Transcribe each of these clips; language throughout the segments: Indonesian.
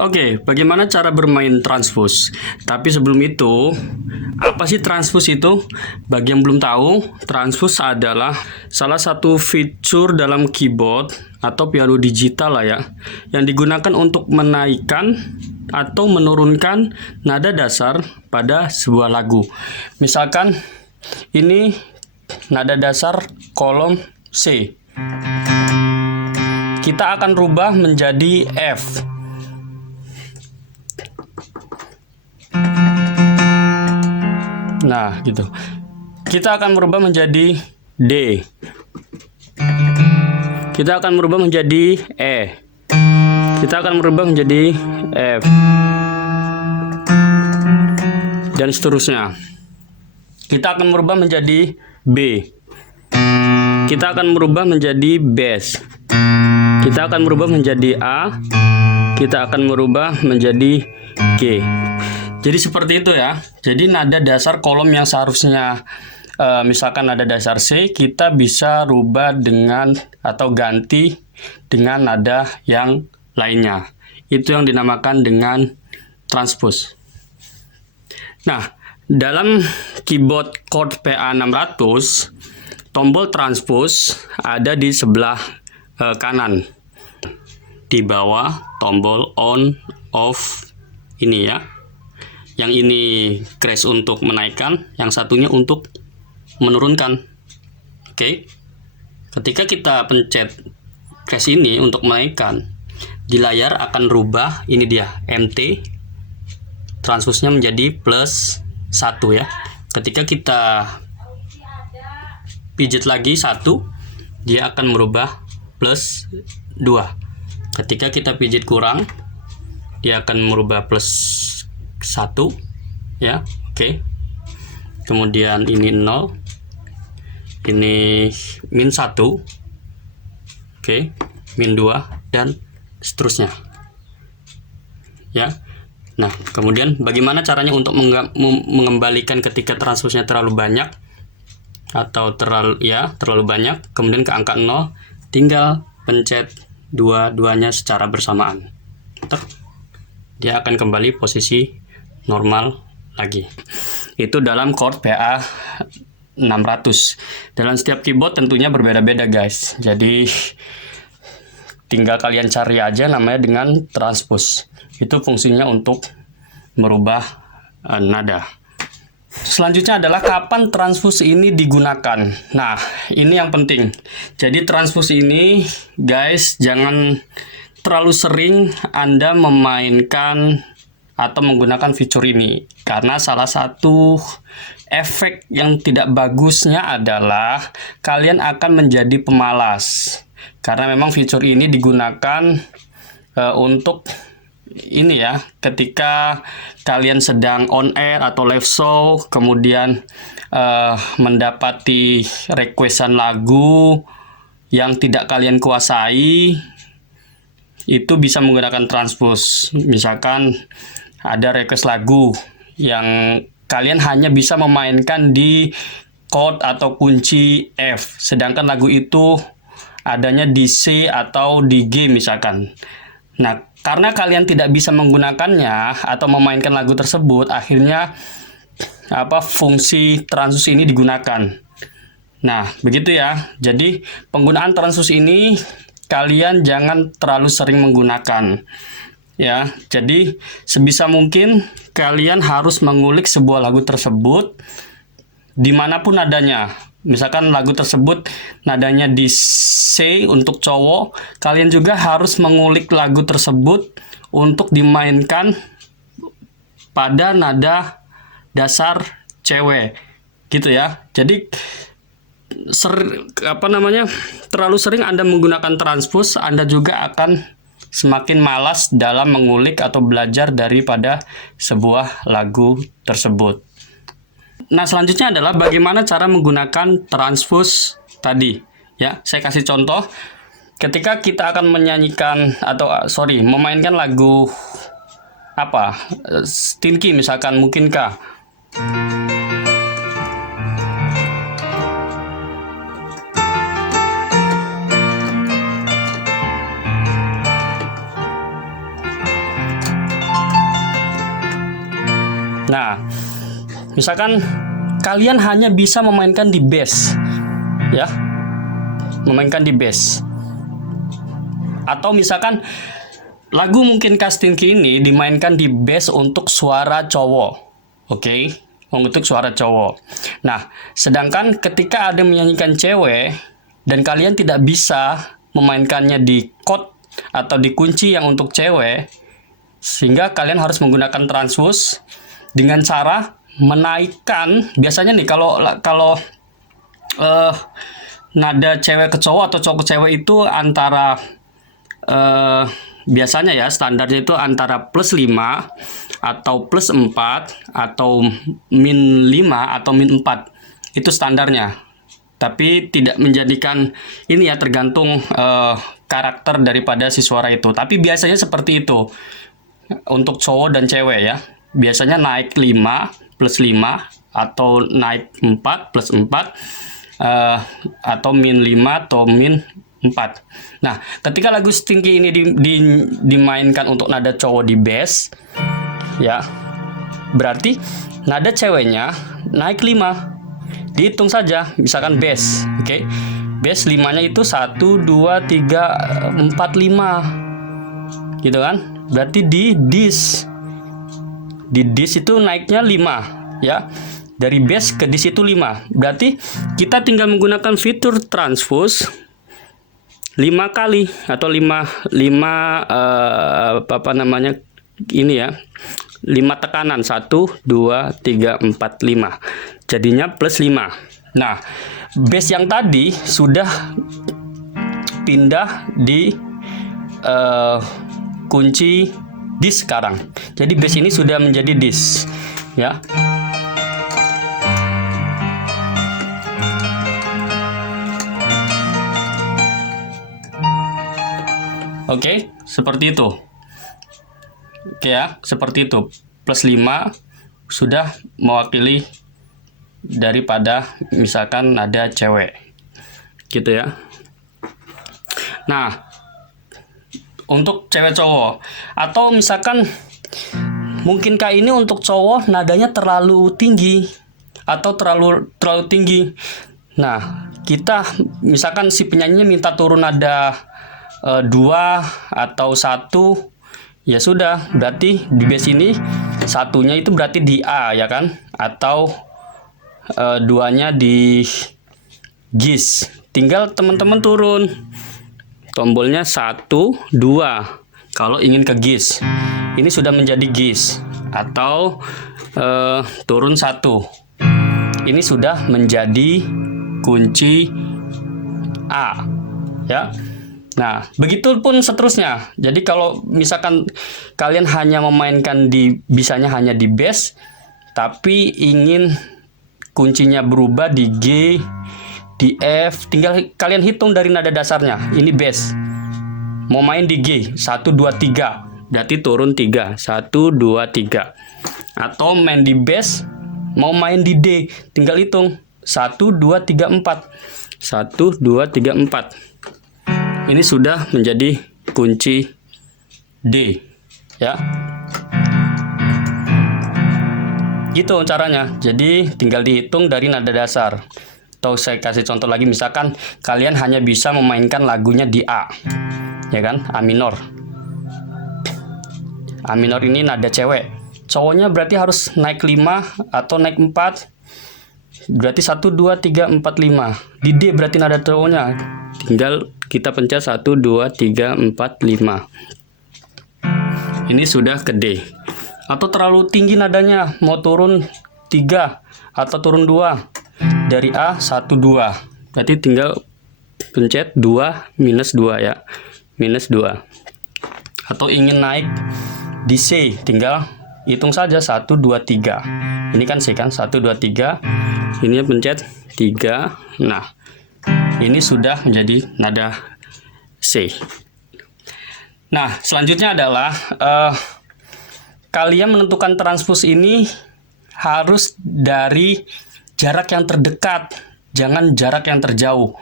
Oke, bagaimana cara bermain transpose? Tapi sebelum itu, apa sih transpose itu? Bagi yang belum tahu, transpose adalah salah satu fitur dalam keyboard atau piano digital lah ya, yang digunakan untuk menaikkan atau menurunkan nada dasar pada sebuah lagu. Misalkan ini nada dasar kolom C. Kita akan rubah menjadi F. Nah, gitu. Kita akan merubah menjadi D. Kita akan merubah menjadi E. Kita akan merubah menjadi F. Dan seterusnya. Kita akan merubah menjadi B. Kita akan merubah menjadi bass. Kita akan merubah menjadi A. Kita akan merubah menjadi G. Jadi seperti itu ya. Jadi nada dasar kolom yang seharusnya misalkan nada dasar C, kita bisa rubah dengan atau ganti dengan nada yang lainnya. Itu yang dinamakan dengan transpose. Nah, dalam keyboard chord PA600, tombol transpose ada di sebelah kanan. Di bawah tombol on, off ini ya. Yang ini crash untuk menaikkan, yang satunya untuk menurunkan. Oke. Ketika kita pencet crash ini untuk menaikkan, di layar akan rubah, ini dia MT, transpose-nya menjadi plus 1 ya. Ketika kita pijit lagi 1, dia akan merubah plus 2. Ketika kita pijit kurang, dia akan merubah plus 1 ya. Oke. Kemudian ini 0, ini min 1, oke, min 2, dan seterusnya ya. Nah, kemudian bagaimana caranya untuk mengembalikan ketika transpose-nya terlalu banyak atau terlalu banyak, kemudian ke angka 0, tinggal pencet dua-duanya secara bersamaan. Dia akan kembali posisi normal lagi. Itu dalam chord PA 600. Dalam setiap keyboard tentunya berbeda-beda guys. Jadi tinggal kalian cari aja namanya dengan transpose. Itu fungsinya untuk merubah nada. Selanjutnya adalah kapan transpose ini digunakan. Nah, ini yang penting. Jadi transpose ini guys, jangan terlalu sering Anda memainkan atau menggunakan fitur ini, karena salah satu efek yang tidak bagusnya adalah kalian akan menjadi pemalas, karena memang fitur ini digunakan untuk ini ya, ketika kalian sedang on air atau live show, kemudian mendapati requestan lagu yang tidak kalian kuasai, itu bisa menggunakan transpose. Misalkan ada request lagu yang kalian hanya bisa memainkan di chord atau kunci F, sedangkan lagu itu adanya di C atau di G misalkan. Nah, karena kalian tidak bisa menggunakannya atau memainkan lagu tersebut, akhirnya fungsi transpose ini digunakan. Nah, begitu ya. Jadi penggunaan transpose ini kalian jangan terlalu sering menggunakan ya. Jadi sebisa mungkin kalian harus mengulik sebuah lagu tersebut dimanapun nadanya. Misalkan lagu tersebut nadanya di C untuk cowok, kalian juga harus mengulik lagu tersebut untuk dimainkan pada nada dasar cewek gitu ya. Jadi terlalu sering Anda menggunakan transpose, Anda juga akan semakin malas dalam mengulik atau belajar daripada sebuah lagu tersebut. Nah, selanjutnya adalah bagaimana cara menggunakan transpose tadi ya. Saya kasih contoh. Ketika kita akan menyanyikan memainkan lagu Stinky misalkan, mungkinkah Nah, misalkan kalian hanya bisa memainkan di bass, ya, memainkan di bass. Atau misalkan lagu mungkin Kastinki ini dimainkan di bass untuk suara cowok, oke, untuk suara cowok. Nah, sedangkan ketika ada menyanyikan cewek dan kalian tidak bisa memainkannya di chord atau di kunci yang untuk cewek, sehingga kalian harus menggunakan transfus dengan cara menaikkan. Biasanya nih kalau nada cewek ke cowok atau cowok ke cewek itu antara biasanya ya standarnya itu antara plus 5 atau plus 4 atau min 5 atau min 4. Itu standarnya. Tapi tidak menjadikan ini ya, tergantung karakter daripada si suara itu. Tapi biasanya seperti itu. Untuk cowok dan cewek ya. Biasanya naik 5 plus 5 atau naik 4 plus 4 atau min 5 atau min 4. Nah, ketika lagu Stinky ini dimainkan untuk nada cowok di bass, ya, berarti nada ceweknya naik 5. Dihitung saja, misalkan bass, oke. Bass 5-nya itu 1, 2, 3, 4, 5. Gitu kan? Berarti di dis itu naiknya 5, ya. Dari bass ke dis itu 5. Berarti kita tinggal menggunakan fitur transfus 5 kali atau 5 ini ya. 5 tekanan, 1, 2, 3, 4, 5. Jadinya plus 5. Nah, bass yang tadi sudah pindah di kunci dis sekarang. Jadi bass ini sudah menjadi dis, ya. Oke, seperti itu. Oke ya, seperti itu. Plus 5 sudah mewakili daripada misalkan ada cewek. Gitu ya. Nah, untuk cewek cowok atau misalkan mungkinkah ini untuk cowok nadanya terlalu tinggi atau terlalu tinggi. Nah, kita misalkan si penyanyinya minta turun nada 2 atau 1, ya sudah, berarti di bass ini satunya itu berarti di A ya kan, atau 2-nya di gis. Tinggal teman-teman turun tombolnya 1, 2 kalau ingin ke gis. Ini sudah menjadi gis, atau turun 1. Ini sudah menjadi kunci A, ya. Nah, begitupun seterusnya. Jadi kalau misalkan kalian hanya memainkan bisanya hanya di bass, tapi ingin kuncinya berubah di G, di F, tinggal kalian hitung dari nada dasarnya. Ini bass. Mau main di G, 1, 2, 3. Berarti turun 3. 1, 2, 3. Atau main di bass, mau main di D, tinggal hitung. 1, 2, 3, 4. 1, 2, 3, 4. Ini sudah menjadi kunci D, ya. Gitu caranya. Jadi tinggal dihitung dari nada dasar. Atau saya kasih contoh lagi, misalkan kalian hanya bisa memainkan lagunya di A, ya kan, A minor. A minor ini nada cewek. Cowoknya berarti harus naik 5 atau naik 4. Berarti 1, 2, 3, 4, 5. Di D berarti nada cowoknya. Tinggal kita pencet 1, 2, 3, 4, 5. Ini sudah ke D. Atau terlalu tinggi nadanya, mau turun 3 atau turun 2. Dari A 1, 2. Berarti tinggal pencet 2 minus 2 ya. Minus 2. Atau ingin naik di C, tinggal hitung saja 1, 2, 3. Ini kan C kan, 1, 2, 3. Ini pencet 3. Nah, ini sudah menjadi nada C. Nah, selanjutnya adalah kalian menentukan transpos ini harus dari jarak yang terdekat, jangan jarak yang terjauh.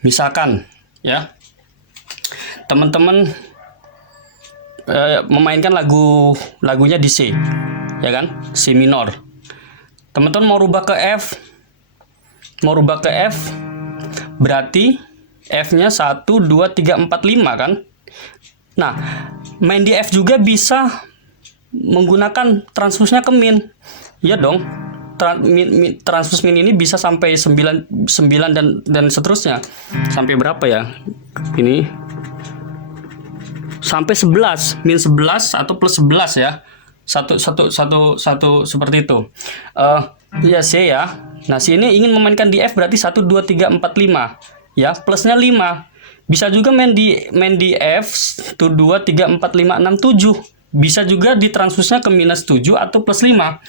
Misalkan, ya, teman-teman memainkan lagunya di C, ya kan? Si minor. Teman-teman mau rubah ke F. Berarti F-nya 1, 2, 3, 4, 5 kan? Nah, main di F juga bisa menggunakan transpusnya ke min. Iya dong. Transpus min ini bisa sampai 9 dan seterusnya. Sampai berapa ya? Ini sampai 11, min 11 atau plus 11 ya. Satu seperti itu. Ya C ya. Nah, C ini ingin memainkan di F berarti 1, 2, 3, 4, 5. Ya, plusnya 5. Bisa juga main di F 1, 2, 3, 4, 5, 6, 7. Bisa juga ditransfusnya ke minus 7 atau plus 5.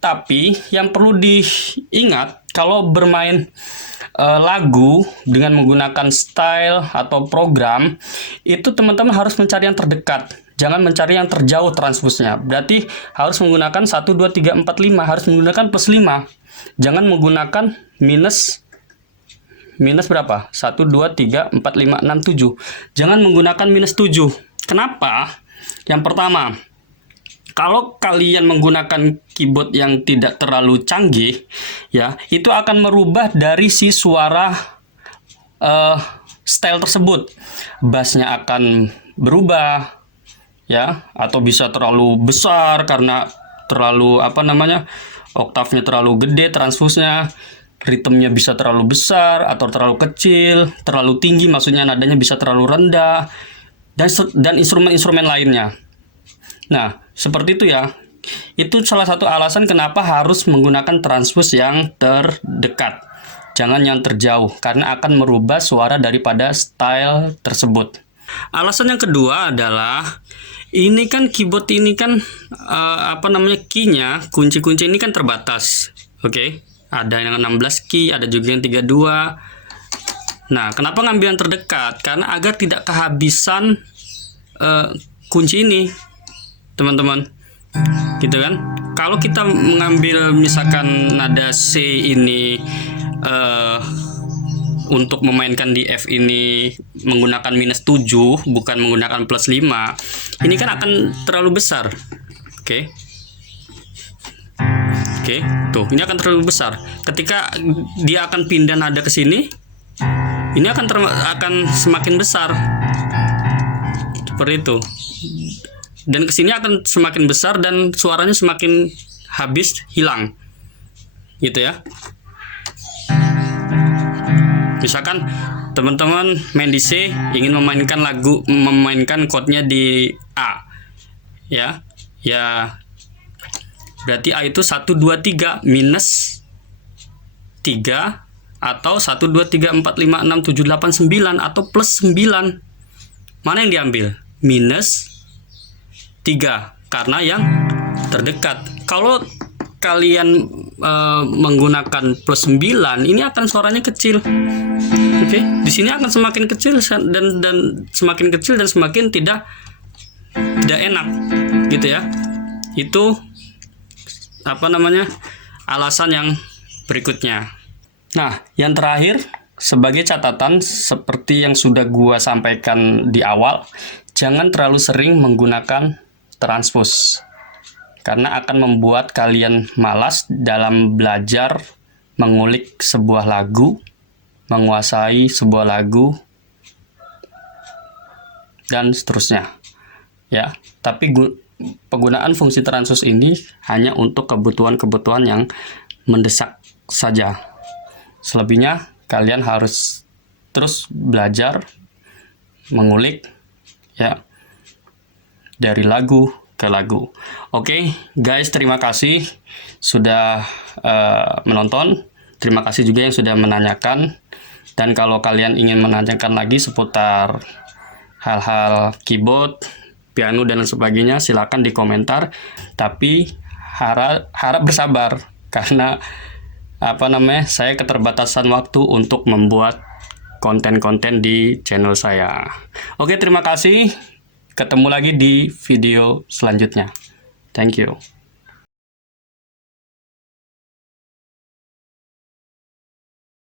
Tapi yang perlu diingat kalau bermain lagu dengan menggunakan style atau program, itu teman-teman harus mencari yang terdekat. Jangan mencari yang terjauh transfusnya. Berarti harus menggunakan 1, 2, 3, 4, 5. Harus menggunakan plus 5. Jangan menggunakan minus berapa? 1, 2, 3, 4, 5, 6, 7. Jangan menggunakan minus 7. Kenapa? Yang pertama, kalau kalian menggunakan keyboard yang tidak terlalu canggih, ya, itu akan merubah dari si suara style tersebut. Bassnya akan berubah, ya, atau bisa terlalu besar karena terlalu oktavnya terlalu gede transfusnya. Ritmenya bisa terlalu besar atau terlalu kecil, terlalu tinggi, maksudnya nadanya bisa terlalu rendah, dan instrumen-instrumen lainnya. Nah, seperti itu ya. Itu salah satu alasan kenapa harus menggunakan transfus yang terdekat. Jangan yang terjauh, karena akan merubah suara daripada style tersebut. Alasan yang kedua adalah, ini kan keyboard ini kan key-nya, kunci-kunci ini kan terbatas. Oke. Ada yang 16 key, ada juga yang 32. Nah, kenapa ngambil yang terdekat? Karena agar tidak kehabisan kunci ini, teman-teman. Gitu kan? Kalau kita mengambil misalkan nada C ini untuk memainkan di F ini menggunakan minus 7, bukan menggunakan plus 5, ini kan akan terlalu besar. Oke. Oke, tuh, ini akan terlalu besar. Ketika dia akan pindah nada ke sini, ini akan semakin besar. Seperti itu. Dan ke sini akan semakin besar dan suaranya semakin habis, hilang. Gitu ya. Misalkan teman-teman main di C, ingin memainkan chordnya di A. Ya. Berarti A itu 1, 2, 3 minus 3 atau 1, 2, 3, 4, 5, 6, 7, 8, 9 atau plus 9. Mana yang diambil? Minus 3 karena yang terdekat. Kalau kalian menggunakan plus 9, ini akan suaranya kecil. Oke, di sini akan semakin kecil dan semakin kecil dan semakin tidak enak gitu ya. Itu alasan yang berikutnya. Nah, yang terakhir sebagai catatan seperti yang sudah gua sampaikan di awal, jangan terlalu sering menggunakan transpose karena akan membuat kalian malas dalam belajar mengulik sebuah lagu, menguasai sebuah lagu, dan seterusnya. Ya, tapi penggunaan fungsi transpose ini hanya untuk kebutuhan-kebutuhan yang mendesak saja. Selebihnya kalian harus terus belajar mengulik ya dari lagu ke lagu. Oke, guys, terima kasih sudah menonton. Terima kasih juga yang sudah menanyakan. Dan kalau kalian ingin menanyakan lagi seputar hal-hal keyboard, piano dan sebagainya, silakan di komentar. Tapi harap bersabar karena saya keterbatasan waktu untuk membuat konten-konten di channel saya. Oke, terima kasih. Ketemu lagi di video selanjutnya. Thank you.